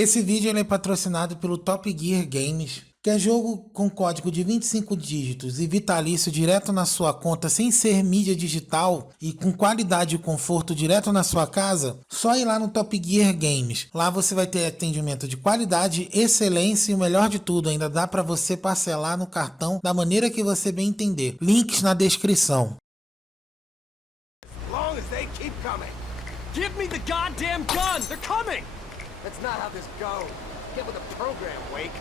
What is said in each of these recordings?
Esse vídeo ele é patrocinado pelo Top Gear Games, que é jogo com código de 25 dígitos e vitalício direto na sua conta sem ser mídia digital e com qualidade e conforto direto na sua casa. Só ir lá no Top Gear Games. Lá você vai ter atendimento de qualidade, excelência e o melhor de tudo, ainda dá para você parcelar no cartão da maneira que você bem entender. Links na descrição. Long as they keep coming. Give me the goddamn gun! They're coming! That's not how this goes. Get with the program, Wake.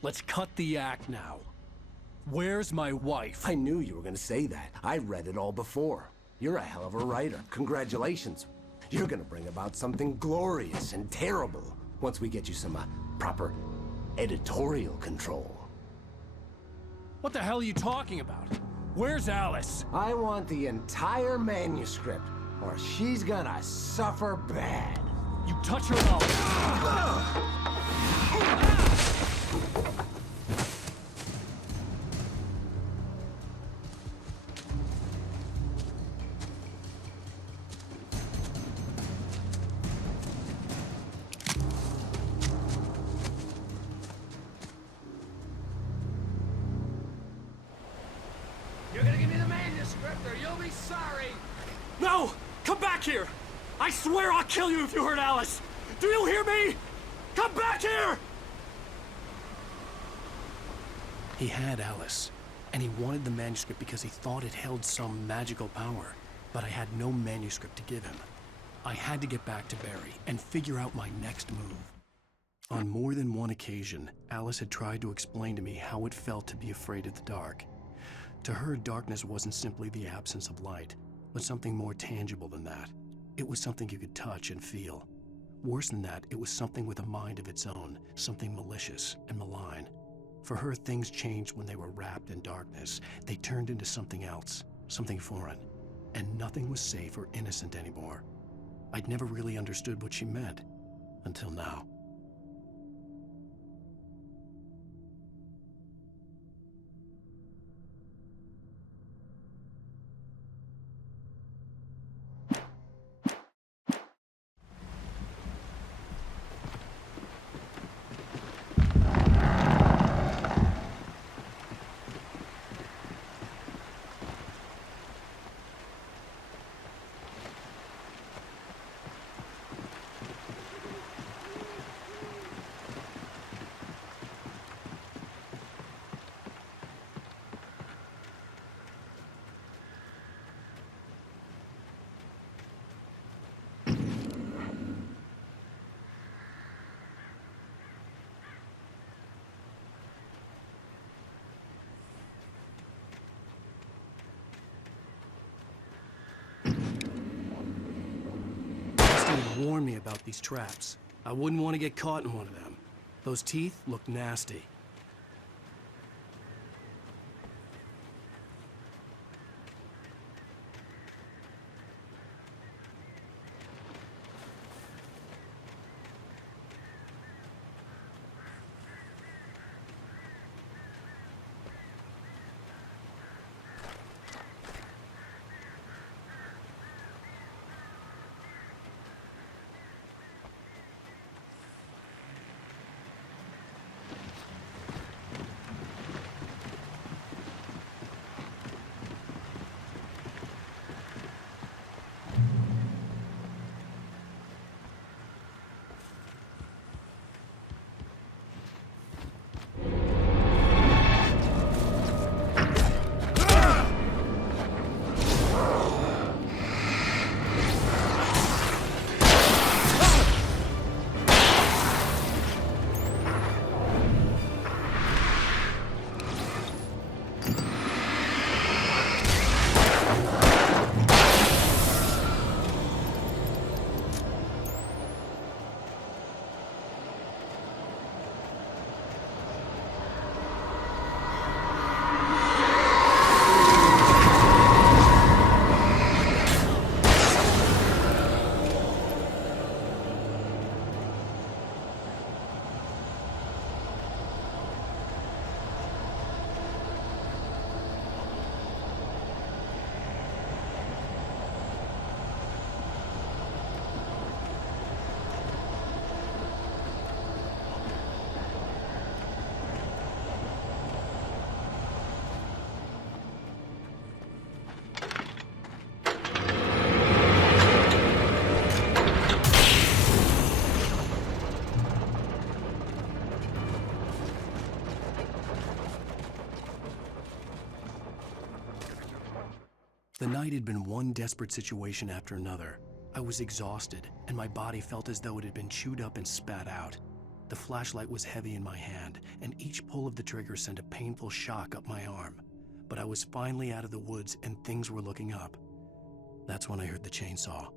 Let's cut the act now. Where's my wife? I knew you were gonna say that. I read it all before. You're a hell of a writer. Congratulations. You're gonna bring about something glorious and terrible once we get you some proper editorial control. What the hell are you talking about? Where's Alice? I want the entire manuscript, or she's gonna suffer bad. You touch her and I'll... You're gonna give me the manuscript, or you'll be sorry. No! Come back here! I swear I'll kill you if you hurt Alice! Do you hear me? Come back here! He had Alice, and he wanted the manuscript because he thought it held some magical power. But I had no manuscript to give him. I had to get back to Barry and figure out my next move. On more than one occasion, Alice had tried to explain to me how it felt to be afraid of the dark. To her, darkness wasn't simply the absence of light, but something more tangible than that. It was something you could touch and feel. Worse than that, it was something with a mind of its own, something malicious and malign. For her, things changed when they were wrapped in darkness. They turned into something else, something foreign, and nothing was safe or innocent anymore. I'd never really understood what she meant, until now. warned me about these traps. I wouldn't want to get caught in one of them. Those teeth look nasty. The night had been one desperate situation after another. I was exhausted, and my body felt as though it had been chewed up and spat out. The flashlight was heavy in my hand, and each pull of the trigger sent a painful shock up my arm. But I was finally out of the woods, and things were looking up. That's when I heard the chainsaw.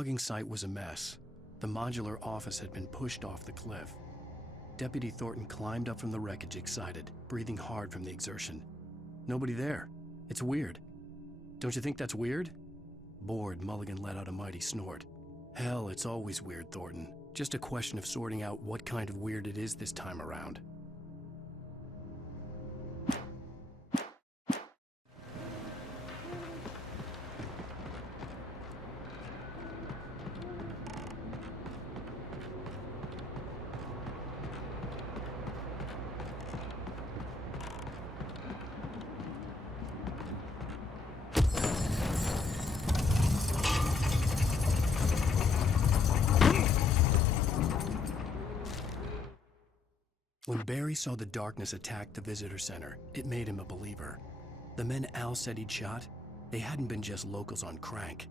logging site was a mess. The modular office had been pushed off the cliff. Deputy Thornton climbed up from the wreckage excited, breathing hard from the exertion. Nobody there. It's weird. Don't you think that's weird? Bored, Mulligan let out a mighty snort. Hell, it's always weird, Thornton. Just a question of sorting out what kind of weird it is this time around. When Barry saw the darkness attack the visitor center, it made him a believer. The men Al said he'd shot, they hadn't been just locals on crank.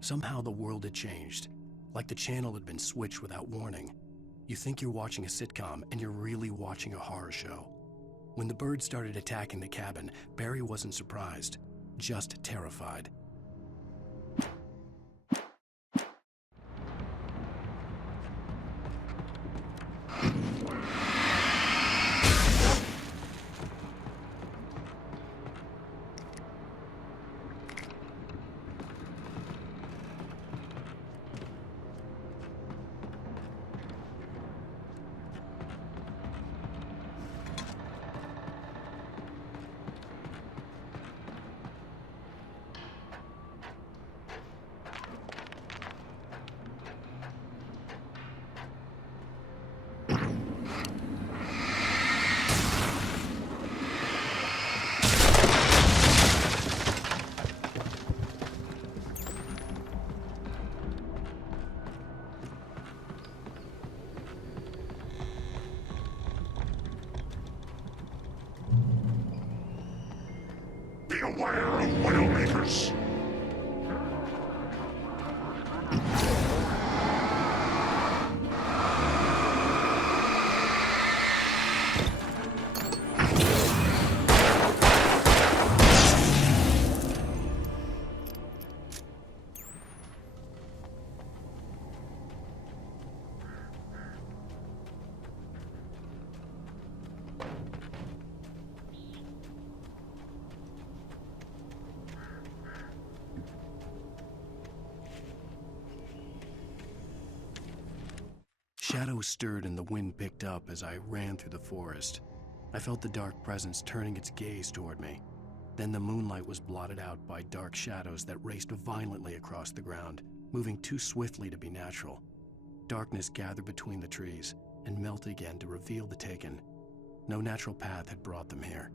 Somehow the world had changed, like the channel had been switched without warning. You think you're watching a sitcom, and you're really watching a horror show. When the birds started attacking the cabin, Barry wasn't surprised, just terrified. Beware of Widowmakers! Shadows stirred and the wind picked up as I ran through the forest. I felt the dark presence turning its gaze toward me. Then the moonlight was blotted out by dark shadows that raced violently across the ground, moving too swiftly to be natural. Darkness gathered between the trees and melted again to reveal the Taken. No natural path had brought them here.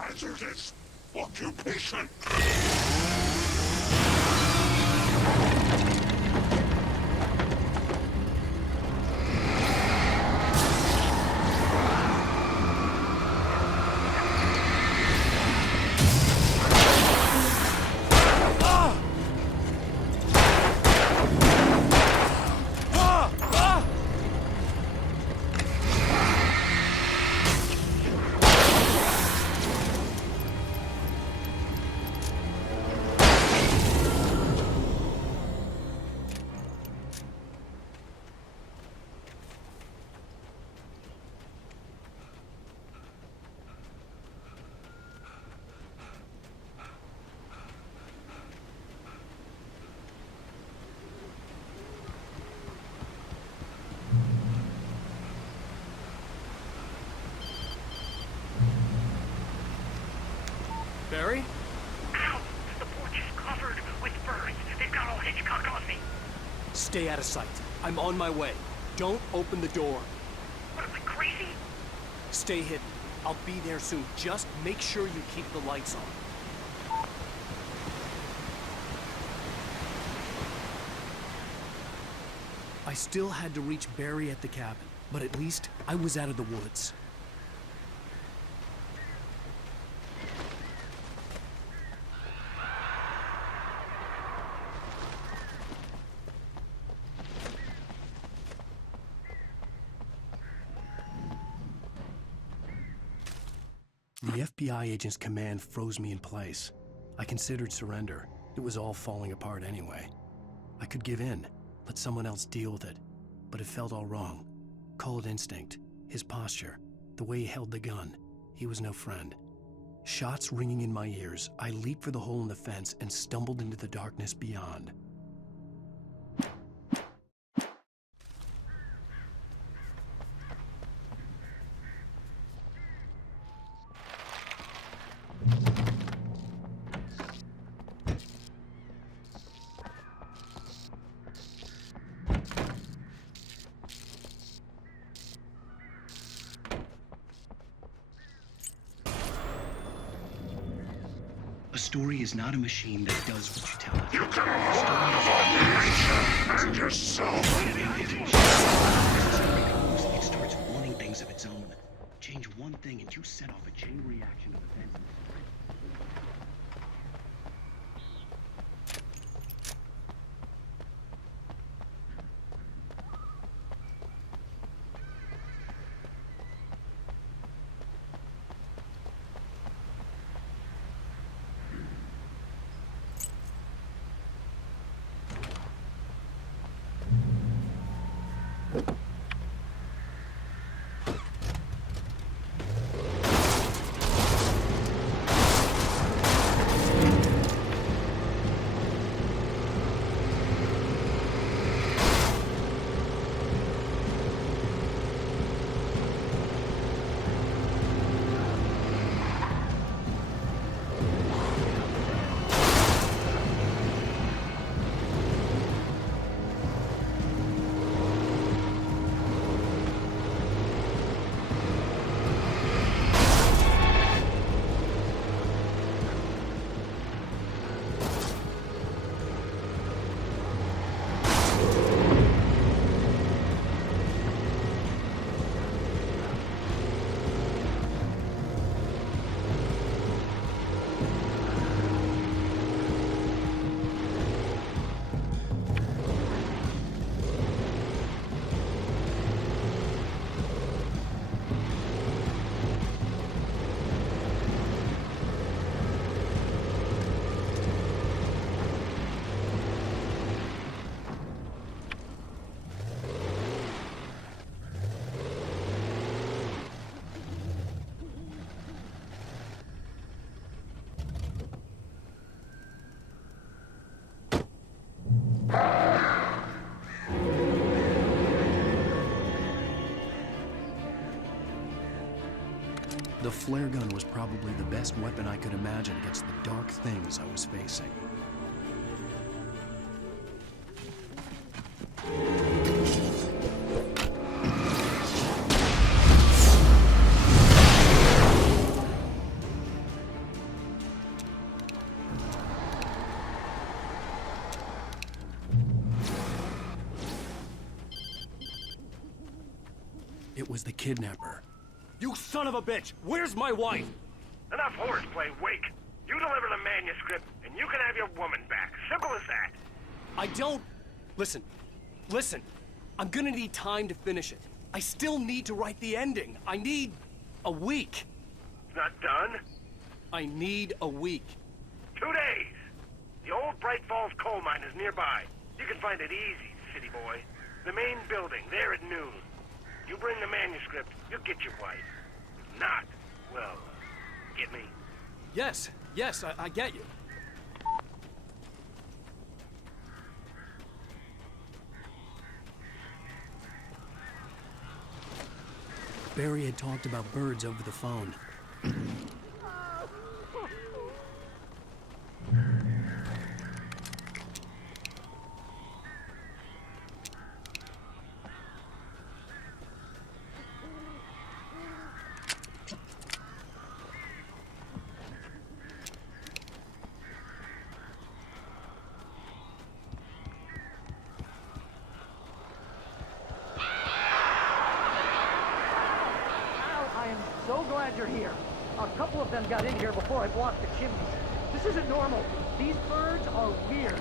hazardous occupation. Barry? Ow! The porch is covered with birds. They've got all Hitchcock on me. Stay out of sight. I'm on my way. Don't open the door. What am I, crazy? Stay hidden. I'll be there soon. Just make sure you keep the lights on. I still had to reach Barry at the cabin, but at least I was out of the woods. The FBI agent's command froze me in place. I considered surrender. It was all falling apart anyway. I could give in, let someone else deal with it. But it felt all wrong. Call it instinct, his posture, the way he held the gun. He was no friend. Shots ringing in my ears, I leaped for the hole in the fence and stumbled into the darkness beyond. A story is not a machine that does what you tell it. You can hold nature and yourself. It starts wanting things of its own. Change one thing and you set off a chain reaction of events. The flare gun was probably the best weapon I could imagine against the dark things I was facing. It was the kidnapper. You son of a bitch! Where's my wife? Enough horseplay, Wake. You deliver the manuscript, and you can have your woman back. Simple as that. I don't... Listen. I'm gonna need time to finish it. I still need to write the ending. I need a week. It's not done. I need a week. 2 days. The old Bright Falls coal mine is nearby. You can find it easy, city boy. The main building, there at noon. You bring the manuscript, you'll get your wife. If not, well, get me? Yes, I get you. Barry had talked about birds over the phone. I am so glad you're here. A couple of them got in here before I blocked the chimneys. This isn't normal. These birds are weird.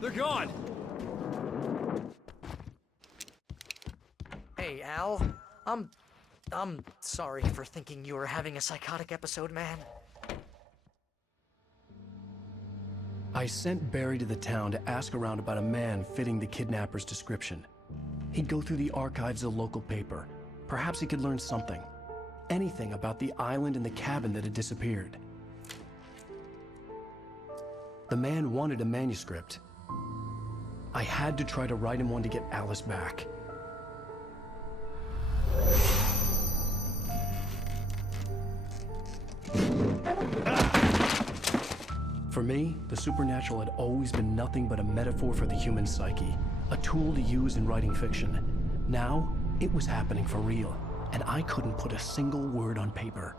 They're gone! Hey, Al. I'm sorry for thinking you were having a psychotic episode, man. I sent Barry to the town to ask around about a man fitting the kidnapper's description. He'd go through the archives of the local paper. Perhaps he could learn something. Anything about the island and the cabin that had disappeared. The man wanted a manuscript. I had to try to write him one to get Alice back. For me, the supernatural had always been nothing but a metaphor for the human psyche, a tool to use in writing fiction. Now, it was happening for real, and I couldn't put a single word on paper.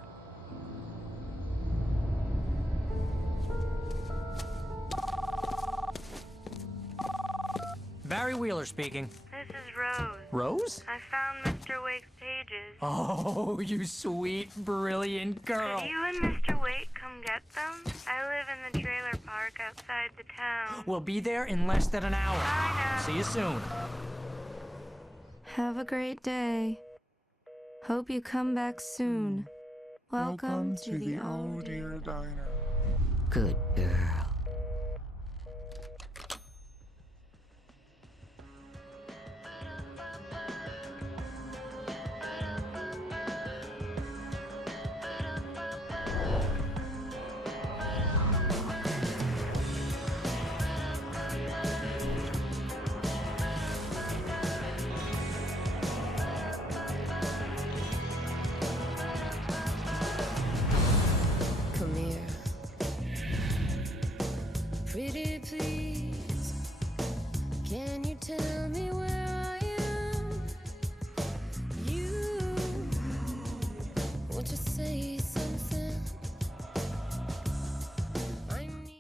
Barry Wheeler speaking. This is Rose. Rose? I found Mr. Wake's pages. Oh, you sweet, brilliant girl. Could you and Mr. Wake come get them? I live in the trailer park outside the town. We'll be there in less than an hour. Bye now. See you soon. Have a great day. Hope you come back soon. Welcome to the Oh Dear Diner. Good girl. Come here. Pretty please.